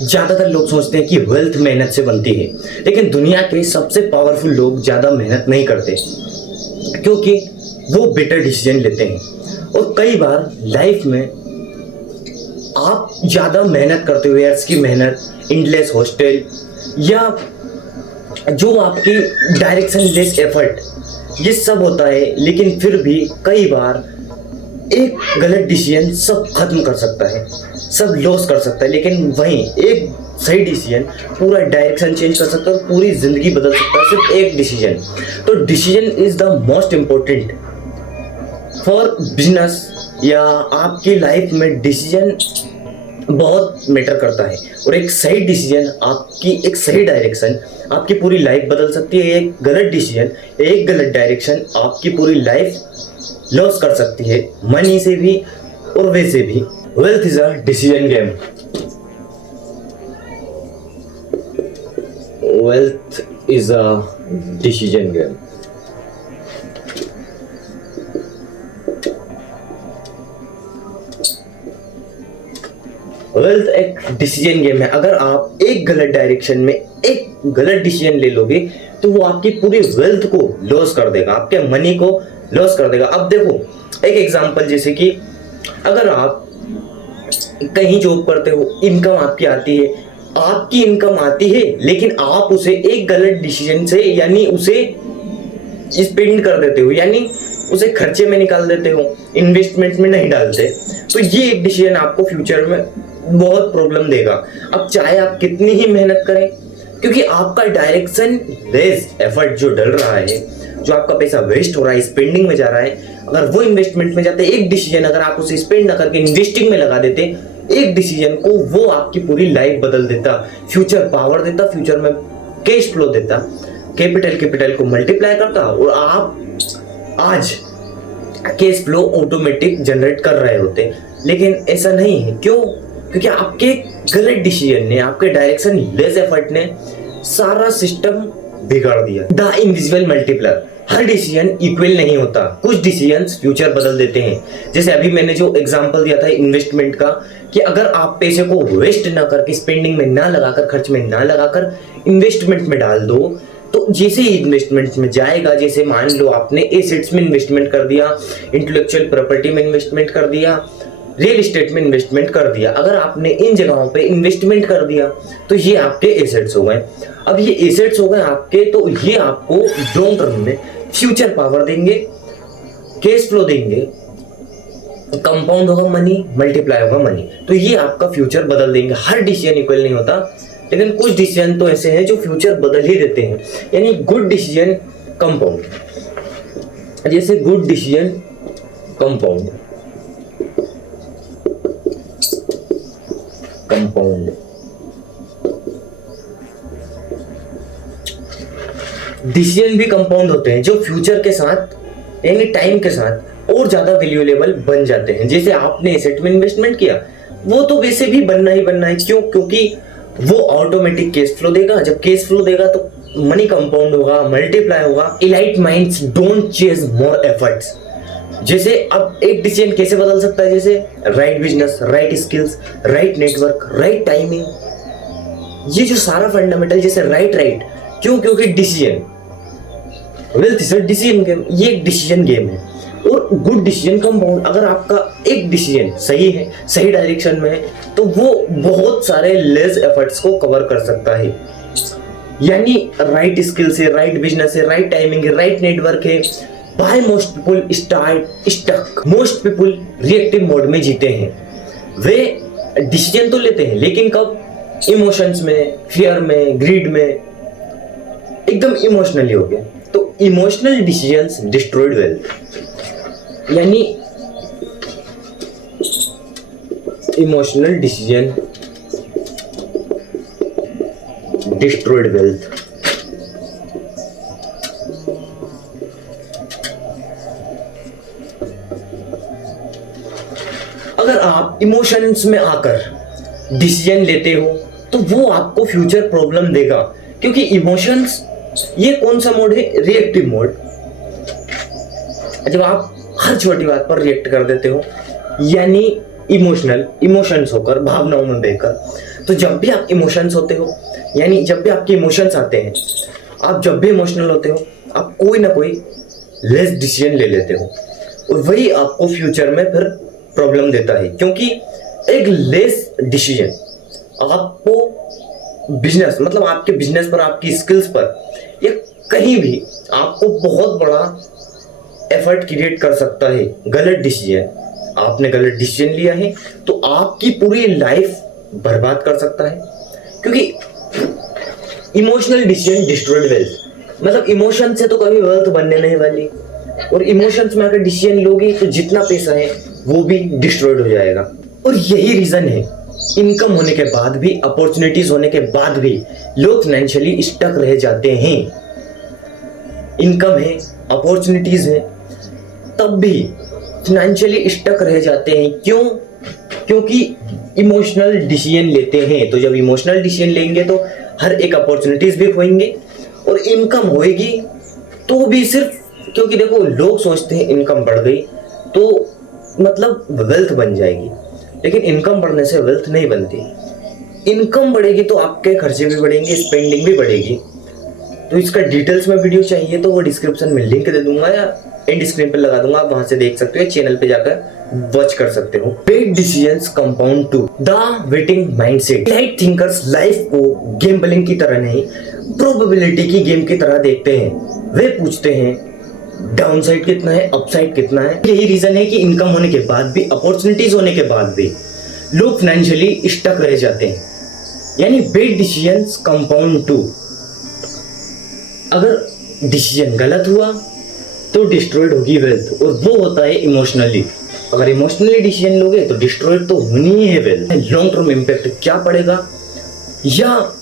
ज्यादातर लोग सोचते हैं कि वेल्थ मेहनत से बनती है, लेकिन दुनिया के सबसे पावरफुल लोग ज्यादा मेहनत नहीं करते क्योंकि वो बेटर डिसीजन लेते हैं। और कई बार लाइफ में आप ज्यादा मेहनत करते हुए की मेहनत, एंडलेस हॉस्टल या जो आपकी डायरेक्शन लेस एफर्ट, ये सब होता है, लेकिन फिर भी कई बार एक गलत डिसीजन सब खत्म कर सकता है, सब लॉस कर सकता है। लेकिन वहीं एक सही डिसीजन पूरा डायरेक्शन चेंज कर सकता है और पूरी जिंदगी बदल सकता है, सिर्फ एक डिसीजन। तो decision is the most important for business या आपकी लाइफ में डिसीजन बहुत मैटर करता है। और एक सही डिसीजन, आपकी एक सही डायरेक्शन आपकी पूरी लाइफ बदल सकती है। एक गलत डिसीजन, एक गलत डायरेक्शन आपकी पूरी लाइफ लॉस कर सकती है, मनी से भी और वैसे भी। Wealth is a decision game. Wealth is a decision game. Wealth एक डिसीजन गेम है। अगर आप एक गलत डायरेक्शन में एक गलत डिसीजन ले लोगे तो वो आपकी पूरी वेल्थ को लॉस कर देगा, आपके मनी को लॉस कर देगा। अब देखो एक एग्जांपल, जैसे कि अगर आप कहीं जॉब करते हो, इनकम आपकी आती है, आपकी इनकम आती है, लेकिन आप उसे एक गलत डिसीजन से यानी उसे स्पेंड कर देते हो, यानी उसे खर्चे में निकाल देते हो, इन्वेस्टमेंट में नहीं डालते, तो ये एक डिसीजन आपको फ्यूचर में बहुत प्रॉब्लम देगा। अब चाहे आप कितनी ही मेहनत करें, क्योंकि आपका डायरेक्शन लेस एफर्ट जो डल रहा है, जो आपका पैसा वेस्ट हो रहा है, स्पेंडिंग में जा रहा है, अगर वो इन्वेस्टमेंट में जाते, एक डिसीजन अगर आप उसे स्पेंड ना करके इन्वेस्टिंग में लगा देते, एक डिसीजन को, वो आपकी पूरी लाइफ बदल देता, फ्यूचर पावर देता, फ्यूचर में कैश फ्लो देता, कैपिटल को मल्टीप्लाई करता और आप आज कैश फ्लो ऑटोमेटिक जनरेट कर रहे होते। लेकिन ऐसा नहीं है। क्यों? क्योंकि आपके गलत डिसीजन ने, आपके डायरेक्शन लेस एफर्ट ने सारा सिस्टम बिगाड़ दिया। The invisible multiplier. Her decision equal नहीं होता, कुछ डिसीजंस फ्यूचर बदल देते हैं। जैसे अभी मैंने जो एग्जांपल दिया था इन्वेस्टमेंट का, कि अगर आप पैसे को वेस्ट ना करके, स्पेंडिंग में ना लगाकर, खर्च में ना लगाकर इन्वेस्टमेंट में डाल दो, तो जैसे ही इन्वेस्टमेंट में जाएगा, जैसे मान लो आपने एसेट्स में इन्वेस्टमेंट कर दिया, इंटेलेक्चुअल प्रॉपर्टी में इन्वेस्टमेंट कर दिया, रियल एस्टेट में इन्वेस्टमेंट कर दिया, अगर आपने इन जगहों पे इन्वेस्टमेंट कर दिया तो ये आपके एसेट्स हो गए। अब ये एसेट्स हो गए आपके, तो ये आपको लॉन्ग टर्म में फ्यूचर पावर देंगे, कैश फ्लो देंगे, कंपाउंड होगा मनी, मल्टीप्लाई होगा मनी, तो ये आपका फ्यूचर बदल देंगे। हर डिसीजन इक्वल नहीं होता, लेकिन कुछ डिसीजन तो ऐसे हैं जो फ्यूचर बदल ही देते हैं। यानी गुड डिसीजन कंपाउंड, जैसे गुड डिसीजन कंपाउंड डिसीजन भी कंपाउंड होते हैं, जो फ्यूचर के साथ यानी टाइम के साथ और ज्यादा वैल्यूएबल बन जाते हैं। जैसे आपने एसेट में इन्वेस्टमेंट किया, वो तो वैसे भी बनना ही बनना है। क्यों? क्योंकि वो ऑटोमेटिक कैश फ्लो देगा। जब कैश फ्लो देगा तो मनी कंपाउंड होगा, मल्टीप्लाई होगा। Elite minds don't chase more efforts. जैसे अब एक डिसीजन कैसे बदल सकता है? जैसे right business, right skills, right network, right timing, ये जो सारा फंडामेंटल, जैसे राइट। क्यों? क्योंकि decision, wealth is a decision game, ये एक डिसीजन गेम है। और गुड डिसीजन कंपाउंड, अगर आपका एक डिसीजन सही है, सही डायरेक्शन में है, तो वो बहुत सारे लेस एफर्ट्स को कवर कर सकता है। यानी राइट स्किल्स है, राइट बिजनेस है, राइट टाइमिंग है, राइट नेटवर्क है। Why most people start stuck? Most people reactive mode में जीते हैं। वे डिसीजन तो लेते हैं, लेकिन कब? इमोशंस में, फियर में, ग्रीड में, एकदम इमोशनली हो गए। तो इमोशनल डिसीजंस डिस्ट्रॉयड वेल्थ। यानी इमोशनल डिसीजन डिस्ट्रॉयड वेल्थ। अगर आप इमोशंस में आकर डिसीजन लेते हो तो वो आपको फ्यूचर प्रॉब्लम देगा, क्योंकि इमोशंस ये कौन सा मोड है? Reactive mode. जब आप हर छोटी बात पर रिएक्ट कर देते हो, यानी इमोशंस होकर, भावनाओं में बहकर, तो जब भी आप इमोशंस होते हो, यानी जब भी आपके इमोशंस आते हैं, आप जब भी इमोशनल होते हो, आप कोई ना कोई लेस डिसीजन ले लेते हो, और वही आपको फ्यूचर में फिर प्रॉब्लम देता है। क्योंकि एक लेस डिसीजन आपको बिजनेस, मतलब आपके बिजनेस पर, आपकी स्किल्स पर, या कहीं भी आपको बहुत बड़ा एफर्ट क्रिएट कर सकता है। गलत डिसीजन, आपने गलत डिसीजन लिया है तो आपकी पूरी लाइफ बर्बाद कर सकता है। क्योंकि इमोशनल डिसीजन डिस्ट्रॉयड वेल्थ, मतलब इमोशन से तो कभी वेल्थ बनने नहीं वाली, और इमोशंस में अगर डिसीजन लोगे तो जितना पैसा है वो भी डिस्ट्रॉयड हो जाएगा। और यही रीजन है, इनकम होने के बाद भी, अपॉर्चुनिटीज होने के बाद भी लोग फाइनेंशियली स्टक रह जाते हैं। इनकम है, अपॉर्चुनिटीज है, तब भी फाइनेंशियली स्टक रह जाते हैं। क्यों? क्योंकि इमोशनल डिसीजन लेते हैं। तो जब इमोशनल डिसीजन लेंगे तो हर एक अपॉर्चुनिटीज भी खोएंगे, और इनकम होएगी तो भी सिर्फ, क्योंकि देखो लोग सोचते हैं इनकम बढ़ गई तो मतलब वेल्थ बन जाएगी, लेकिन इनकम बढ़ने से वेल्थ नहीं बनती। इनकम बढ़ेगी तो आपके खर्चे भी बढ़ेंगे, स्पेंडिंग भी बढ़ेगी। तो इसका डिटेल्स में वीडियो चाहिए तो वो डिस्क्रिप्शन में लिंक दे दूंगा या एंड स्क्रीन पर लगा दूंगा, आप वहां से देख सकते हो, चैनल पे जाकर वॉच कर सकते हो। Bad decisions compound to the waiting mindset. Light thinkers life को गैम्बलिंग की तरह नहीं, प्रोबेबिलिटी की गेम की तरह देखते हैं। वे पूछते हैं डाउनसाइड कितना है, अपसाइड कितना है। यही रीजन है कि इनकम होने के बाद भी, अपॉर्चुनिटीज होने के बाद भी लोग फाइनेंशियली स्टक रह जाते हैं। यानी बेड डिसीजंस कंपाउंड टू, अगर डिसीजन गलत हुआ तो डिस्ट्रॉयड होगी वेल्थ, और वो होता है इमोशनली। अगर इमोशनली डिसीजन लोगे तो डिस्ट्रॉयड तो होनी ही है वेल्थ। लॉन्ग टर्म इम्पैक्ट क्या पड़ेगा, या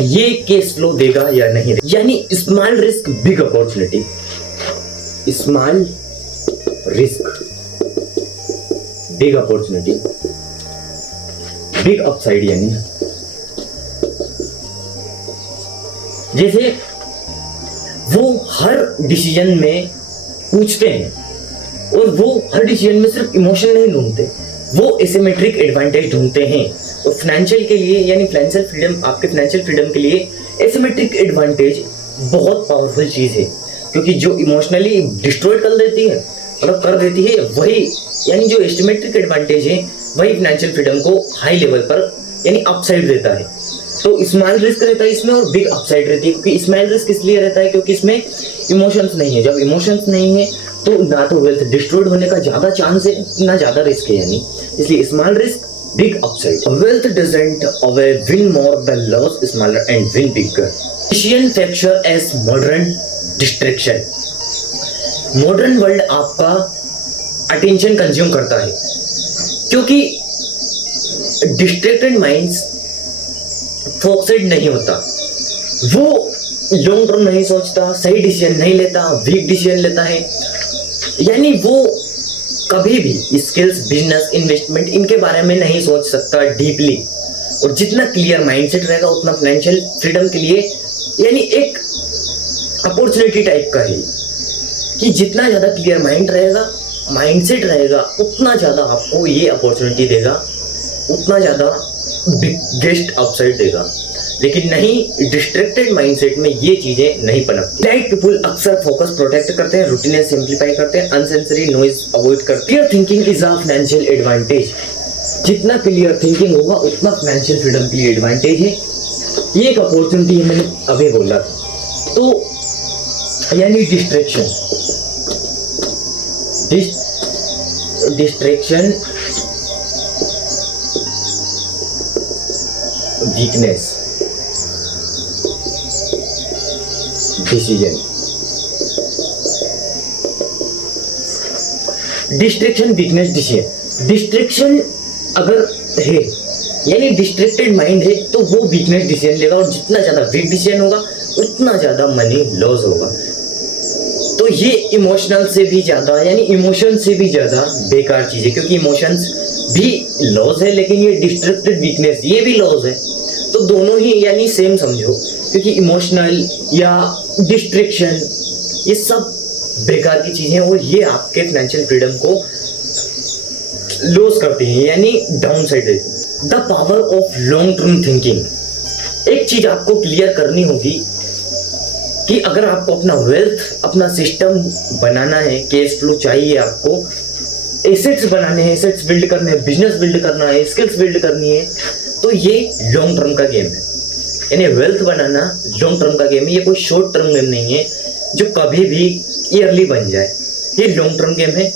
ये केस फ्लो देगा या नहीं, यानी small risk big opportunity, small risk big opportunity, big upside. यानी जैसे वो हर डिसीजन में पूछते हैं और वो हर डिसीजन में सिर्फ इमोशन नहीं ढूंढते, वो एसिमेट्रिक एडवांटेज ढूंढते हैं। और फाइनेंशियल के लिए, यानी फाइनेंशियल फ्रीडम, आपके फाइनेंशियल फ्रीडम के लिए एसिमेट्रिक एडवांटेज बहुत पावरफुल चीज है। क्योंकि जो इमोशनली डिस्ट्रॉय कर देती है, मतलब कर देती है, वही, यानी जो एसिमेट्रिक एडवांटेज है वही फाइनेंशियल फ्रीडम को हाई लेवल पर, यानी अपसाइड देता है। तो स्मॉल रिस्क रहता है इसमें और बिग अपसाइड रहती है। क्योंकि स्मॉल रिस्क इसलिए रहता है क्योंकि इसमें इमोशंस नहीं है। जब इमोशंस नहीं है तो ना तो वेल्थ डिस्ट्रॉयड होने का ज्यादा चांस है, ना ज्यादा रिस्क है, यानी इसलिए small risk big upside. Wealth doesn't always win more the loss smaller and win bigger. Decision factor as modern distraction. Modern world आपका अटेंशन कंज्यूम करता है, क्योंकि डिस्ट्रैक्टेड माइंड्स फोकस्ड नहीं होता, वो लॉन्ग टर्म नहीं सोचता, सही डिसीजन नहीं लेता, वीक डिसीजन लेता है। यानी वो कभी भी स्किल्स, बिजनेस, इन्वेस्टमेंट, इनके बारे में नहीं सोच सकता डीपली। और जितना क्लियर माइंडसेट रहेगा उतना फाइनेंशियल फ्रीडम के लिए, यानी एक अपॉर्चुनिटी टाइप का है कि जितना ज्यादा क्लियर माइंड रहेगा, माइंडसेट रहेगा, उतना ज्यादा आपको ये अपॉर्चुनिटी देगा, उतना ज्यादा बिगेस्ट अपसाइड देगा। लेकिन नहीं, डिस्ट्रैक्टेड माइंडसेट में ये चीजें नहीं पनपती। लाइट पीपल अक्सर फोकस प्रोटेक्ट करते हैं, रूटीन सिंप्लीफाई करते हैं, अनसेंसरी नॉइज अवॉइड करते हैं। Clear thinking is a financial advantage. जितना क्लियर थिंकिंग होगा उतना फाइनेंशियल फ्रीडम के लिए एडवांटेज है। ये एक अपॉर्चुनिटी है, मैंने अभी बोला था। तो यानी distraction weakness decision, distraction weakness decision. Distraction अगर है, यानी डिस्ट्रैक्टेड माइंड है, तो वो वीकनेस डिसीजन लेगा, और जितना ज्यादा वीक डिसीजन होगा उतना ज्यादा मनी लॉस होगा। तो ये इमोशनल से भी ज्यादा, यानी इमोशन से भी ज्यादा बेकार चीज है, क्योंकि इमोशंस भी लॉस है, लेकिन ये डिस्ट्रैक्टेड वीकनेस ये भी लॉस है। तो दोनों ही यानी सेम समझो, क्योंकि इमोशनल या डिस्ट्रैक्शन ये सब बेकार की चीजें हैं, और ये आपके फाइनेंशियल फ्रीडम को लॉस करती हैं, यानी डाउन साइड देती हैं। The power of long term thinking. एक चीज आपको क्लियर करनी होगी कि अगर आपको अपना वेल्थ, अपना सिस्टम बनाना है, कैश फ्लो चाहिए, आपको एसेट्स बनाने हैं, एसेट्स बिल्ड करने हैं, बिजनेस बिल्ड करना है, स्किल्स बिल्ड करनी है, तो ये लॉन्ग टर्म का गेम है। यानी वेल्थ बनाना लॉन्ग टर्म का गेम है, ये कोई शॉर्ट टर्म गेम नहीं है जो कभी भी ईयरली बन जाए। ये लॉन्ग टर्म गेम है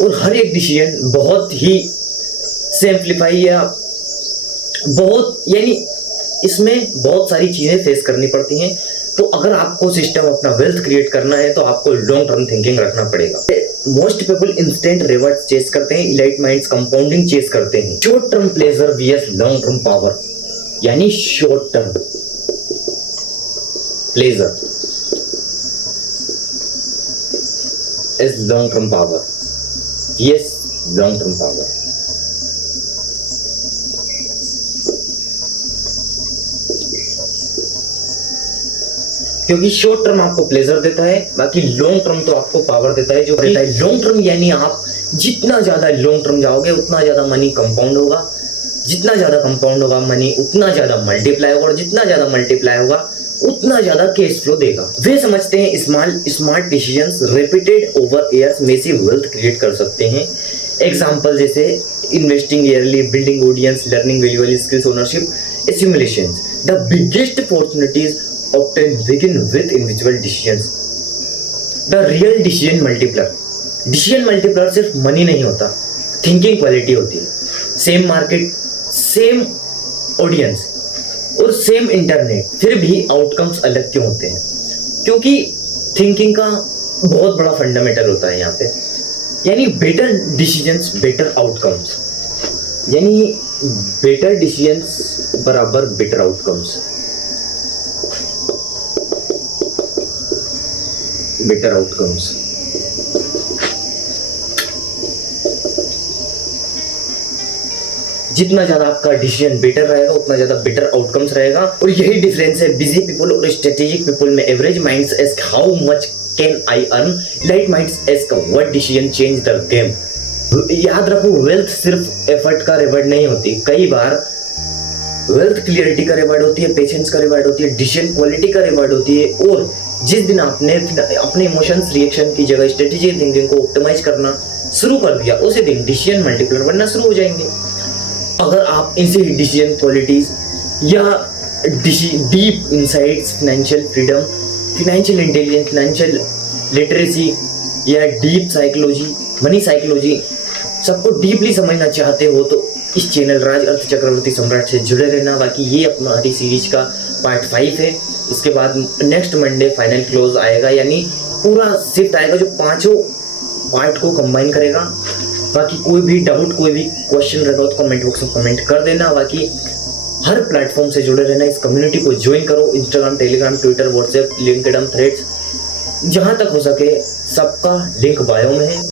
और हर एक डिसीजन बहुत ही सिंप्लीफाई या बहुत, यानी इसमें बहुत सारी चीजें फेस करनी पड़ती हैं। तो अगर आपको सिस्टम अपना वेल्थ क्रिएट करना है तो आपको लॉन्ग टर्म थिंकिंग रखना पड़ेगा। Most people instant rewards chase करते हैं, इलाइट माइंड्स कंपाउंडिंग चेस करते हैं। Short term pleasure vs long term power, यानी short term pleasure is long term power, vs long term power. क्योंकि शॉर्ट टर्म आपको pleasure देता है, बाकी लॉन्ग टर्म तो आपको पावर देता है। जो देता है लॉन्ग टर्म, यानी आप जितना ज्यादा लॉन्ग टर्म जाओगे उतना ज्यादा मनी कंपाउंड होगा, जितना ज्यादा कंपाउंड होगा मनी उतना ज्यादा मल्टीप्लाई होगा, और जितना ज्यादा मल्टीप्लाई होगा उतना ज्यादा कैश फ्लो देगा। वे समझते हैं smart decisions repeated over years massive wealth create कर सकते हैं। एग्जांपल जैसे investing early, building audience, learning valuable skills, ownership, accumulations. The biggest opportunities often begin with individual decisions. The real decision multiplier. Decision multiplier सिर्फ money नहीं होता, thinking quality होती है। Same market, same audience और same internet, फिर भी outcomes अलग क्यों होते हैं? क्योंकि थिंकिंग का बहुत बड़ा फंडामेंटल होता है यहाँ पे, यानी बेटर डिसीजंस बेटर आउटकम्स, यानी बेटर डिसीजंस बराबर बेटर आउटकम्स, बेटर आउटकम्स। जितना ज्यादा आपका डिसीजन बेटर रहेगा उतना ज्यादा बेटर आउटकम्स रहेगा। और यही डिफरेंस है बिजी पीपल और स्ट्रेटेजिक पीपल में। Average minds ask how much can I earn, light minds ask what decision change the game. याद रखो, वेल्थ सिर्फ एफर्ट का रिवॉर्ड नहीं होती, कई बार वेल्थ क्लियरिटी का रिवॉर्ड होती है, पेशेंस का रिवॉर्ड होती है, डिसीजन क्वालिटी का रिवॉर्ड होती है। और जिस दिन आपने अपने इमोशंस रिएक्शन की जगह स्ट्रेटेजी थिंकिंग को ऑप्टिमाइज करना शुरू कर दिया, उसी दिन डिसीजन मल्टीप्लायर बनना शुरू हो जाएंगे। अगर आप इनसे डिसीजन क्वालिटीज या deep insights, financial freedom, financial intelligence, financial literacy या डीप साइकोलॉजी, मनी साइकोलॉजी, सबको डीपली समझना चाहते हो तो इस चैनल राज अर्थ चक्रवर्ती सम्राट से जुड़े रहना। बाकी ये हमारी सीरीज का पार्ट 5 है। इसके बाद नेक्स्ट मंडे फाइनल क्लोज आएगा, यानी पूरा शिफ्ट आएगा जो पांचों पार्ट को कंबाइन करेगा। बाकी कोई भी डाउट, कोई भी क्वेश्चन रहेगा तो कमेंट बॉक्स में कमेंट कर देना। बाकी हर प्लेटफॉर्म से जुड़े रहना, इस कम्युनिटी को ज्वाइन करो, Instagram, Telegram, Twitter, WhatsApp, LinkedIn, threads, जहां तक हो सके सबका लिंक बायो में है।